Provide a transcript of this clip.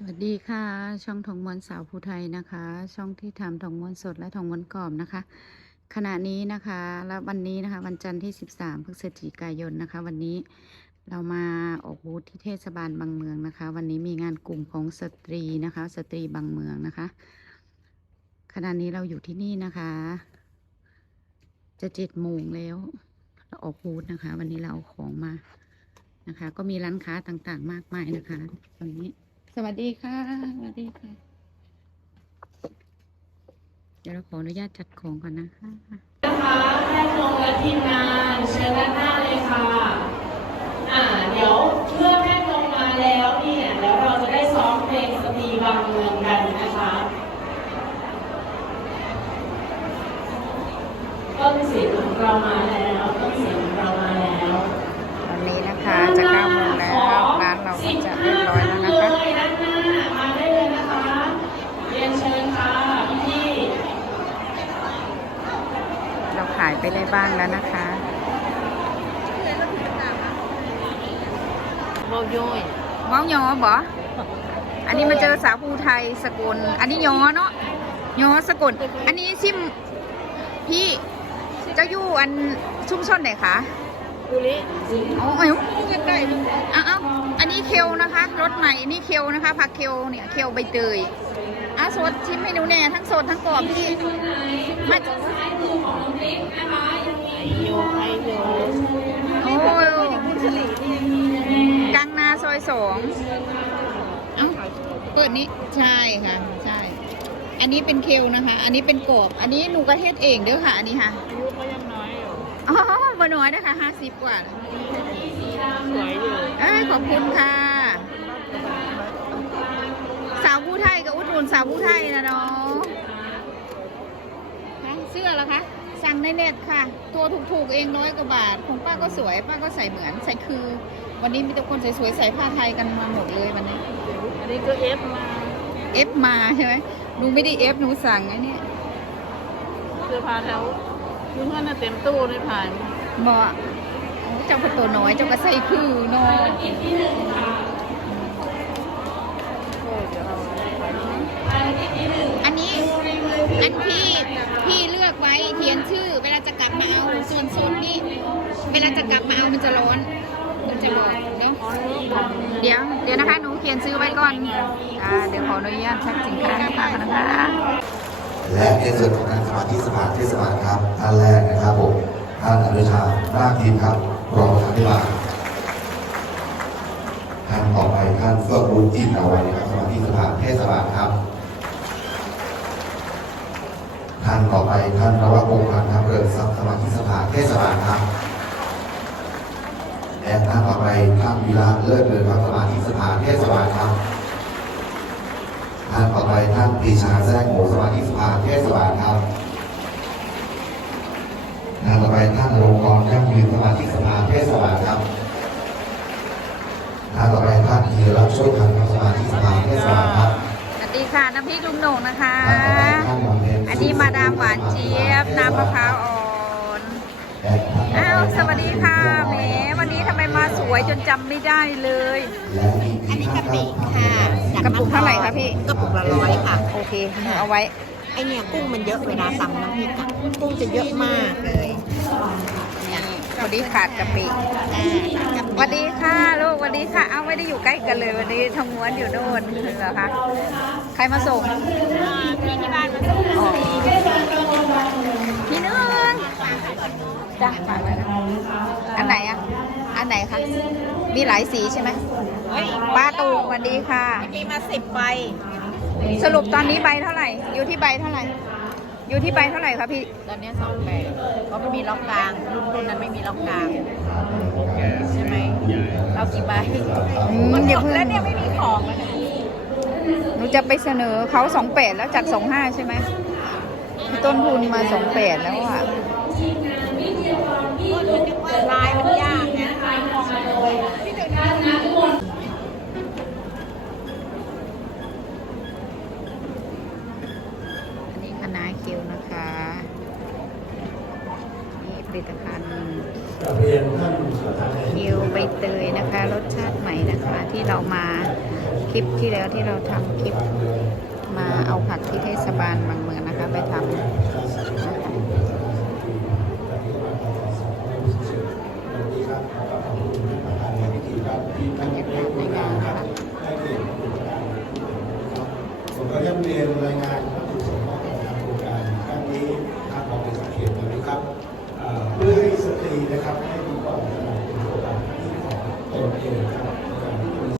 สวัสดีค่ะ ช่องทองมวลสาวภูไทยนะคะ ช่องที่ทำทองมวลสดและทองมวลกรอบนะคะ ขณะนี้นะคะและวันนี้นะคะ วันจันทร์ที่ 13พฤศจิกายนนะคะ วันนี้เรามาออกบูธที่เทศบาลบางเมืองนะคะ วันนี้มีงานกลุ่มของสตรีนะคะ สตรีบางเมืองนะคะ ขณะนี้เราอยู่ที่นี่นะคะ จะเจ็ดโมงแล้ว เราออกบูธนะคะ วันนี้เราเอาของมานะคะ ก็มีร้านค้าต่างๆ มากมายนะคะวันนี้ วัสดีค่ะ สวัสดีค่ะ เดี๋ยวเราขออนุญาตจัดของก่อนนะคะนะคะแพทย์ลงและทีมงานเชิญด้านหน้าเลยค่ะ อ่า เดี๋ยวเมื่อแพทย์ลงมาแล้วเนี่ยแล้วเราจะได้ซ้อมเพลงสตรีบางเมืองกันนะคะต้นเสียงของเรามาแล้วต้นเสียงของเรามาแล้ว วันนี้นะคะจะเก้าโมงแล้วร้านเราก็จะเรียบร้อยแล้วนะคะ เลยด้านหน้ามาได้เลยนะคะ เรียนเชิญค่ะพี่ เราขายไปได้ บ้างแล้วนะคะเบาย่อยเมาหยอบ่อันนี้มาเจอสาวภูไทยสกุล อันนี้ยอเนาะยอสกุล อันนี้ซิมพี่เจ้าอยู่อันชุมชนไหนคะกุลิอ๋อเอ้าใกล้ๆอ้าวอันนี้เคลนะคะ รถใหม่อันนี้เคลนะคะผักเคลเนี่ยเคลใบเตยอะสดชิมให้หนูแน่ทั้งสดทั้งกรอบพี่มา สองเอ้าเปิดนี้ใช่ค่ะ ใช่ อันนี้เป็นเคลนะคะ อันนี้เป็นกรอบ อันนี้หนูก็เฮ็ดเองเด้อค่ะ อันนี้ค่ะ อายุก็ยังน้อยอยู่ อ๋อบ่น้อยนะคะห้าสิบกว่าแล้วสวยอยู่เอ้ยขอบคุณค่ะ สาวผู้ไทยกับอุดหนุนสาวผู้ไทยนะเนาะคะเสื้อเหรอคะ สั่งในเน็ตค่ะ ตัวถูกๆเองร้อยกว่าบาทของป้าก็สวย ป้าก็ใส่เหมือนใส่คือ วันนี้มีแต่คนสวยๆใส่ผ้าไทยกันมาหมดเลยวันนี้อันนี้ก็เอฟมาเอฟมาใช่ไหมหนูไม่ได้เอฟหนูสั่งไอ้นี่เสื้อผ้าแถวยุ่งกันนะเต็มตู้ในผ่านบอกโอ้เจ้าพระตัวน้อยเจ้าก็ใส่คือเนาะ โอ้เดี๋ยวเราไป อันนี้ อันพี่พี่เลือกไว้เขียนชื่อ เวลาจะกลับมาเอาส่วนโซนนี้ เวลาจะกลับมาเอามันจะร้อน มันจะร้อนเนาะเดี๋ยว เดี๋ยวนะคะ หนูเขียนซื้อไว้ก่อนอ่าเดี๋ยวขออนุญาตเช็คสินค้านะคะนะคะและในส่วนของการสมาธิสภาเทศบาลครับท่านแรกนะครับผมท่านอนุชานาคทิพย์ครับรองประธานธิบาลท่านต่อไปท่านเฟื่องบุญอินเอาไว้ครับสมาธิสภาเทศบาลครับท่านต่อไปท่านนวพงศ์พันธ์ครับเริงทรัพย์สมาธิสภาเทศบาลครับ และท่านต่อไปท่านวิระเลิศเรืองครับสมาธิสภาเทศบาลครับท่านต่อไปท่านปรีชาแทรกโหสมาธิสภาเทศบาลครับท่านต่อไปท่านอลงกรณ์ยั่งยืนสมาธิสภาเทศบาลครับท่านต่อไปท่านธีรรัตน์ช่วยพันธ์สมาธิสภาเทศบาลครับสวัสดีค่ะน้ำพริกลุงโหน่งนะคะท่านต่อไปท่านบำเพ็ญอันนี้มาดามหวานเจี๊ยบน้ำมะพร้าวอ่อนอ้าวสวัสดีค่ะ วยจนจำไม่ได้เลย อันนี้กะปิค่ะกระปุกเท่าไหร่คะพี่ กระปุกละร้อยค่ะ โอเคเอาไว้ ไอเนี่ยกุ้งมันเยอะเวลาตำน้ำพริกอะกุ้งจะเยอะมากเลยนี่พอดีขาดกะปิสวัสดีค่ะลูกสวัสดีค่ะ เอาไม่ได้อยู่ใกล้กันเลยวันนี้ทองม้วนอยู่โน่นเหรอคะ ใครมาส่งพี่ที่บ้านมาส่งอ๋อพี่เนื่องจ้ะฝากไว้นะอันไหนอะอันไหนคะ มีหลายสีใช่ไหมเฮ้ยป้าตูสวัสดีค่ะ มีมาสิบใบ สรุปตอนนี้ใบเท่าไหร่ อยู่ที่ใบเท่าไหร่ อยู่ที่ใบเท่าไหร่คะพี่ ตอนเนี้สองแปดเพราะไม่มีล็อกกลาง รุ่นรุ่นนั้นไม่มีล็อกกลางใช่ไหมเรากี่ใบอืมมันหเดี๋ยมวดแล้วเนี่ยไม่มีของแล้วเนี่ยหนูจะไปเสนอเขาสองแปดแล้วจากสองห้าใช่ไหมต้นทุนมาสองแปดแล้วอะลายมันยากิตภัณฑ์เกี๊ยวใบเตยนะคะ รสชาติใหม่นะคะที่เรามาคลิปที่แล้วที่เราทำคลิปมาเอาผักที่เทศบาลบางเมืองนะคะ ไปทำในงานคะผมก็ยังเรียนรายงาน ด้วยสตรีนะครับให้คุณพ่อ